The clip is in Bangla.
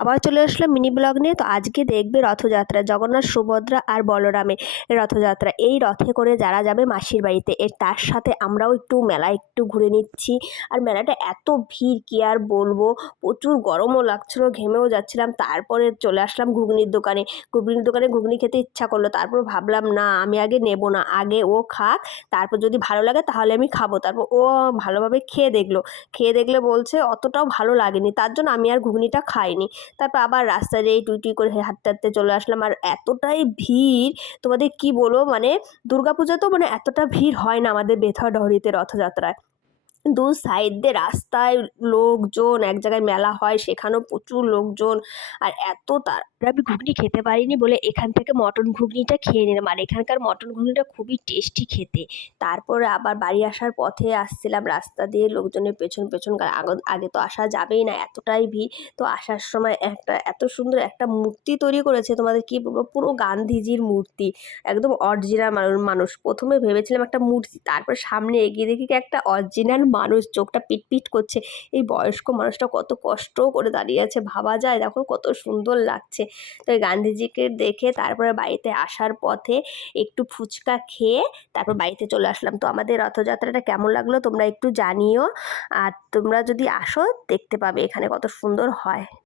আবার চলে আসলাম মিনি ব্লগ নিয়ে। তো আজকে দেখবে রথযাত্রা, জগন্নাথ, সুভদ্রা আর বলরামের রথযাত্রা। এই রথে করে যারা যাবে মাসির বাড়িতে, এর তার সাথে আমরাও একটু মেলা একটু ঘুরে নিচ্ছি। আর মেলাটা এত ভিড়, কি আর বলব? প্রচুর গরমও লাগছিল, ঘেমেও যাচ্ছিলাম। তারপরে চলে আসলাম ঘুগনির দোকানে। ঘুগনির দোকানে ঘুগনি খেতে ইচ্ছা করল। তারপর ভাবলাম, না, আমি আগে নেব না। আগে ও খাক, তারপর যদি ভালো লাগে তাহলে আমি খাব। তারপর ও ভালোভাবে খেয়ে দেখল। খেয়ে দেখলে বলছে, অতটাও ভালো লাগেনি। তার জন্য আমি আর ঘুগনিটা খাইনি। তারপর আবার রাস্তা টুই টুই করে হাঁটতে হাঁটতে চলে আসলাম। আর এতটাই ভিড়, তোমাদের কি বলব? মানে দুর্গাপূজা তো মানে এতটা ভিড় হয় না আমাদের বেথা-ডহরিতে রথযাত্রায়। দু সাইড দিয়ে রাস্তায় লোকজন, এক জায়গায় মেলা হয়, সেখানেও প্রচুর লোকজন। আর এত তার আমি ঘুগনি খেতে পারিনি বলে এখান থেকে মটন ঘুগনিটা খেয়ে নিলাম। আর এখানকার মটন ঘুগনিটা খুবই টেস্টি খেতে। তারপরে আবার বাড়ি আসার পথে আসছিলাম রাস্তা দিয়ে, লোকজনের পেছন পেছন আগে তো আসা যাবেই না, এতটাই ভিড়। তো আসার সময় একটা, এত সুন্দর একটা মূর্তি তৈরি করেছে, তোমাদের কি বলব? পুরো গান্ধীজির মূর্তি। একদম অরিজিনাল মানুষ। প্রথমে ভেবেছিলাম একটা মূর্তি, তারপর সামনে এগিয়ে দেখি একটা অরিজিনাল মানুষ চোখটা পিটপিট করছে। এই বয়স্ক মানুষটা কত কষ্ট করে দাঁড়িয়ে আছে। ভাবা যায়, দেখো কত সুন্দর লাগছে। তো গান্ধীজিকে দেখে তারপরে বাড়িতে আসার পথে একটু ফুচকা খেয়ে তারপর বাড়িতে চলে আসলাম। তো আমাদের রথযাত্রাটা কেমন লাগল তোমরা একটু জানিও। আর তোমরা যদি আসো, দেখতে পাবে এখানে কত সুন্দর হয়।